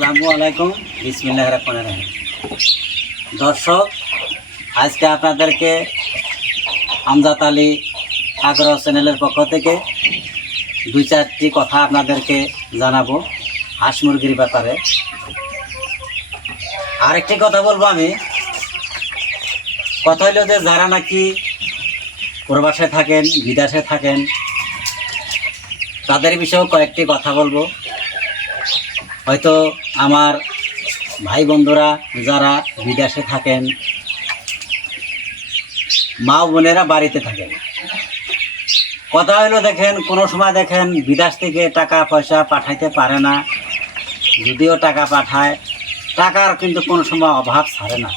আসসালামু আলাইকুম, বিসমিল্লাহির রহমানির রহিম। দর্শক, আজকে আপনাদেরকে আমজাদ আলী আগ্রহ চ্যানেলের পক্ষ থেকে দুই চারটি কথা আপনাদেরকে জানাবো হাঁস মুরগির ব্যাপারে। আরেকটি কথা বলবো আমি, কথা হইল যে যারা নাকি প্রবাসে থাকেন, বিদেশে থাকেন, তাদের বিষয়েও কয়েকটি কথা বলবো। হয়তো আমার ভাই বন্ধুরা যারা বিদেশে থাকেন, মা বোনেরা বাড়িতে থাকেন, কথা হলো দেখেন কোনো সময় দেখেন বিদেশ থেকে টাকা পয়সা পাঠাইতে পারে না, যদিও টাকা পাঠায় টাকার কিন্তু কোনো সময় অভাব ছাড়ে না।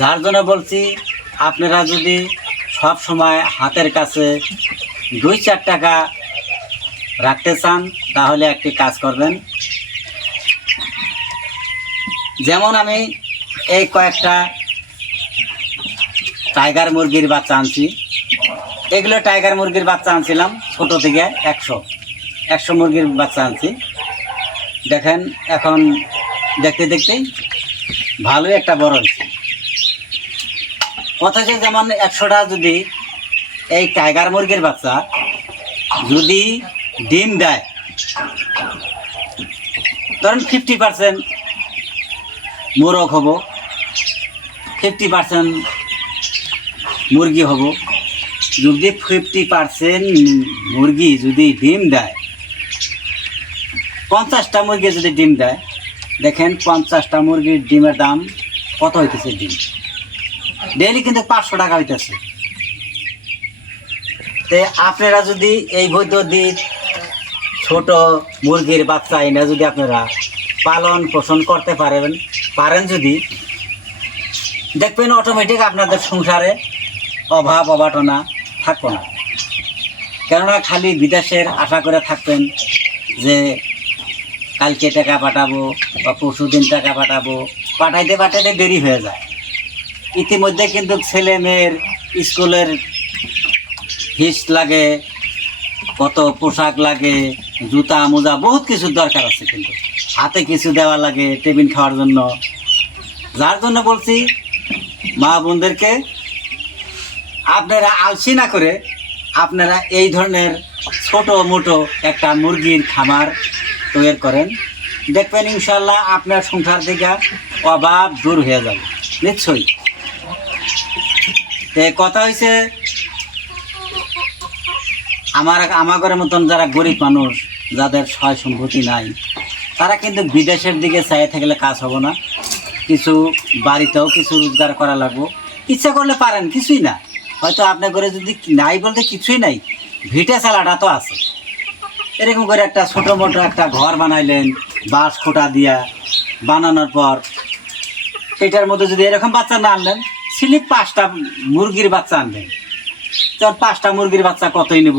যার জন্য বলছি, আপনারা যদি সব সময় হাতের কাছে 2-4 টাকা রাখতে চান তাহলে একটি কাজ করবেন। যেমন আমি এই কয়েকটা টাইগার মুরগির বাচ্চা আনছি। এগুলো টাইগার মুরগির বাচ্চা আনছিলাম ছোট থেকে 100 মুরগির বাচ্চা আনছি। দেখেন এখন দেখতে দেখতেই ভালোই একটা বড় হয়েছে। অথচ যেমন 100টা যদি এই টাইগার মুরগির বাচ্চা যদি ডিম দেয়, ধরেন 50% মোরগ হব, 50% মুরগি হব। যদি 50% মুরগি যদি ডিম দেয়, 50টা মুরগি যদি ডিম দেয়, দেখেন 50টা মুরগির ডিমের দাম কত হইতেছে। ডিম ডেইলি কিন্তু 500 টাকা হইতেছে। তো আপনারা যদি এই বৈদ্যুতিক ছোট মুরগির বাচ্চা এনে যদি আপনারা পালন পোষণ করতে পারেন যদি, দেখবেন অটোমেটিক আপনাদের সংসারে অভাব অবাটনা থাকবে না। কেননা খালি বিদেশের আশা করে থাকবেন যে কালকে টাকা পাঠাবো বা পরশু দিন টাকা পাঠাবো, পাঠাইতে দেরি হয়ে যায়। ইতিমধ্যে কিন্তু ছেলে মেয়ের স্কুলের ফিস লাগে, কত পোশাক লাগে, জুতা মোজা, বহুত কিছুর দরকার আছে, কিন্তু হাতে কিছু দেওয়া লাগে টিফিন খাওয়ার জন্য। যার জন্য বলছি মা বোনদেরকে, আপনারা আলসি না করে আপনারা এই ধরনের ছোট মোটো একটা মুরগির খামার তৈরি করেন, দেখবেন ইনশাল্লাহ আপনার সংসার থেকে অভাব দূর হয়ে যাবে নিশ্চয়ই। কথা হয়েছে, আমাদের মতন যারা গরিব মানুষ, যাদের সয় সম্পত্তি নাই, তারা কিন্তু বিদেশের দিকে চাইয়ে থাকলে কাজ হবে না। কিছু বাড়িতেও কিছু রোজগার করা লাগবো। ইচ্ছা করলে পারেন, কিছুই না। হয়তো আপনার ঘরে যদি নাই বলতে কিছুই নাই, ভিটে চালাটা তো আছে। এরকম করে একটা ছোটো মোটো একটা ঘর বানাইলেন বাঁশ খোঁটা দিয়া, বানানোর পর সেটার মধ্যে যদি এরকম বাচ্চা না আনলেন, স্লিপ 5টা মুরগির বাচ্চা আনবেন। তখন 5টা মুরগির বাচ্চা কতই নেব?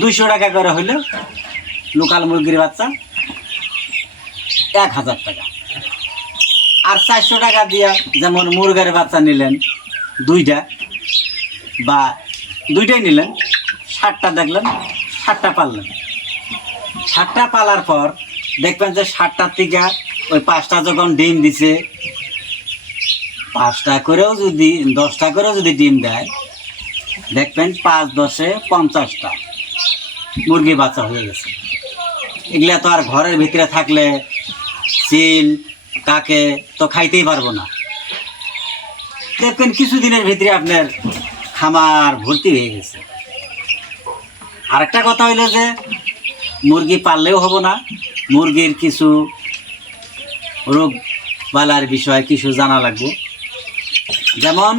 200 টাকা করে হইলে লোকাল মুরগির বাচ্চা 1000 টাকা। আর 400 টাকা দিয়া যেমন মুরগের বাচ্চা নিলেন 2টা বা 2টাই নিলেন, 60টা দেখলেন, 60টা পাললেন। 60টা পালার পর দেখবেন যে 60টার থেকে ওই 5টা যখন ডিম দিছে, 5টা করেও যদি 10টা করেও যদি ডিম দেয়, দেখবেন 5-10-এ 50টা মুরগি বাচ্চা হয়ে গেছে। এগুলা তো আর ঘরের ভিতরে থাকলে চিল কাকে তো খাইতেই পারবো না। দেখবেন কিছুদিনের ভিতরে আপনার খামার ভর্তি হয়ে গেছে। আরেকটা কথা হইলো যে মুরগি পাললেও হবো না, মুরগির কিছু রোগ বালার বিষয় কিছু জানা লাগবে। যেমন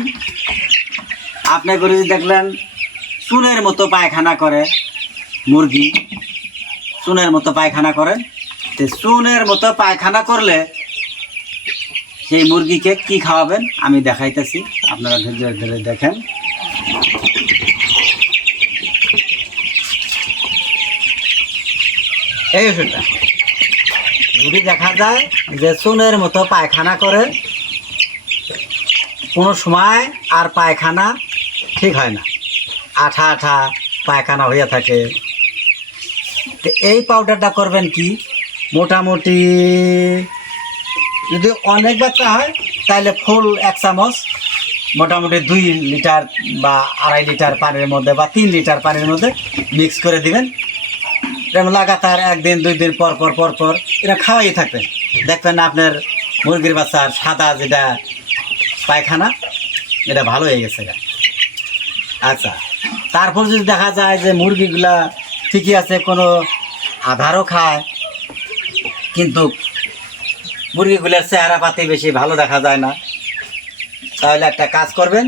আপনার করে যদি দেখলেন চুনের মতো পায়খানা করে মুরগি, চুনের মতো পায়খানা করেন, তো চুনের মতো পায়খানা করলে সেই মুরগিকে কি খাওয়াবেন আমি দেখাইতেছি, আপনারা ধৈর্য ধরে দেখেন। এই ওষুধটা যদি দেখা যায় যে চুনের মতো পায়খানা করে, কোনো সময় আর পায়খানা ঠিক হয় না, আঠা আঠা পায়খানা হয়ে থাকে। তো এই পাউডারটা করবেন কি, মোটামুটি যদি অনেক বাচ্চা হয় তাহলে ফুল 1 চামচ, মোটামুটি 2 লিটার বা 2.5 লিটার পানির মধ্যে বা 3 লিটার পানির মধ্যে মিক্স করে দিবেন। যেমন লাগাতার 1 দিন 2 দিন পর পর পর পর এটা খাওয়াই থাকবেন। দেখবেন না আপনার মুরগির বাচ্চার সাদা যেটা পায়খানা এটা ভালো হয়ে গেছে। আচ্ছা, তারপর যদি দেখা যায় যে মুরগিগুলা ঠিকই আছে, কোনো আধারও খায় কিন্তু মুরগিগুলোর চেহারা পাতি বেশি ভালো দেখা যায় না, তাহলে একটা কাজ করবেন,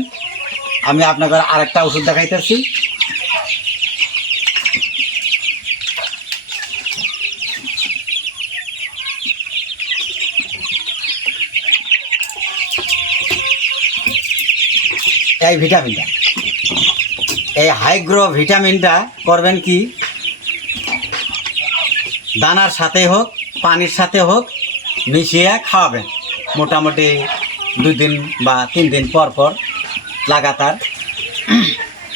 আমি আপনাকে আরেকটা ওষুধ দেখাইতেছি। এই ভিটামিনটা, এই হাইগ্রো ভিটামিনটা করবেন কি, দানার সাথে হোক পানির সাথে হোক মিশিয়ে খাওয়াবেন। মোটামুটি 2 দিন বা 3 দিন পর পর লাগাতার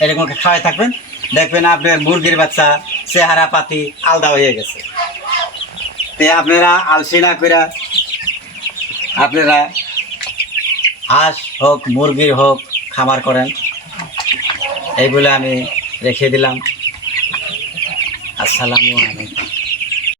এরকম খাওয়াই থাকবেন। দেখবেন আপনার মুরগির বাচ্চা চেহারা পাতি আলাদা হয়ে গেছে। তে আপনারা আলসি না করে আপনারা হাঁস হোক মুরগির হোক খামার করেন। এইগুলো আমি রেখে দিলাম। আসসালামু আলাইকুম।